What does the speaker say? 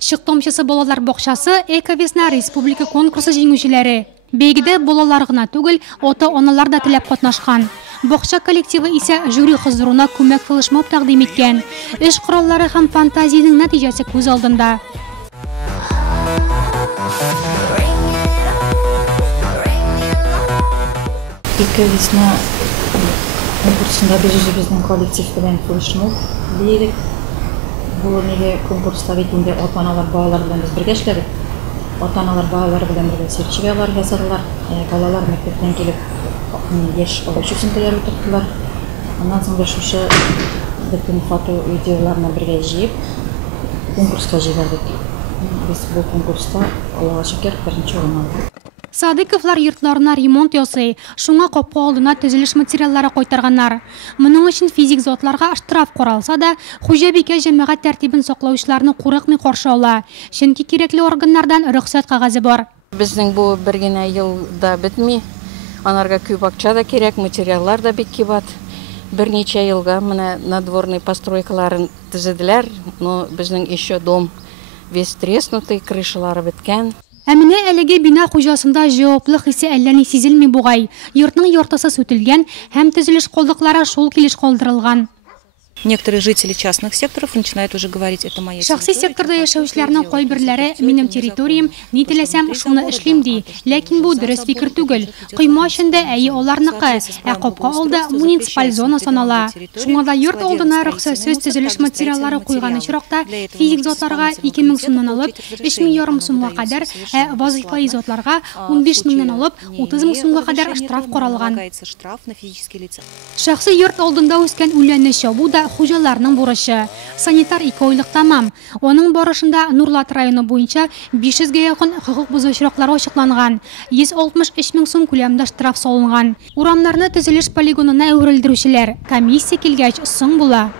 Шык томчысы балалар бокчасы Эко-весна республика конкурсы жеңүүчүлөрү. Бегиде балалар гына түгел, ата-аналар да тилеп катнашкан. Бокча коллективы исе жюри кыздырууна көмөк флешмоб тагдим эткен. Иш кураллары һәм фантазиянын натыйжасы көз алдында. Эко-весна конкурсында биздин коллектив менен флешмоб бирдик. Бул неге конкурста ретинде ата-аналар балалар менен биз бирге иштедик. Ата-аналар балалар менен бирге сертификатлар жасадылар. Балалар мектептен келип еш обучениесин даярдап турдулар. Андан соң ошо бүтүн фото видеолорун бирге жыйып конкурска жибердик. Биз бул конкурста Аллага шүкүр биринчи орун алдык. Садыковлар йортларына ремонт ясый, шуңа капка алдына төзелеш материаллары кайтарганнар. Моның өчен физик затларга штраф каралса да, хуҗабикә җәмәгать тәртибен саклаучыларны курыкмый каршы ала. Чөнки кирәкле органнардан рөхсәт кагазе бар. Безнең бу бер генә елда бетми. Анарга күп акча да кирәк, материаллар да бик кибат. Берничә елга менә надворный постройкаларын төзеделәр, но безнең еще дом весь треснутый, крышалары беткән. Әминә әлеге бина хуҗасында җаваплык хисе әллә ни сизелми бугай. Йортның йортасы сүтелгән һәм төзелеш калдыклары шул килеш калдырылган. Некоторые жители частных секторов начинают уже говорить, это моя Шәхси секторда яшәүчеләрнең кайберләре минем территориям, ни теләсәм шуны эшлим ди. Ләкин бу дөрес фикер түгел. Койма эчендә әйе аларныкы, ә капка алда муниципаль зона санала. Шуңа да йорт алдына рөхсәтсез төзелеш материаллары куйган очракта физик затларга 2000 сумнан алып 3500 сумга кадәр, ә вазифаи затларга 15 меңнән алып 30 мең сумга кадәр штраф каралган. Шәхси йорт алдында үскән үләнне чабу да хуҗаларның бурычы. Санитар 2 айлык тамам. Оның барышында Нурлат районы буенча 500-гә якын хукук бузуу очраклары ачыкланган. 163 мең сум күләмендә штраф салынган. Урамнарны төзелеш полигонына әверелдерүчеләр комиссия килгәч соң була.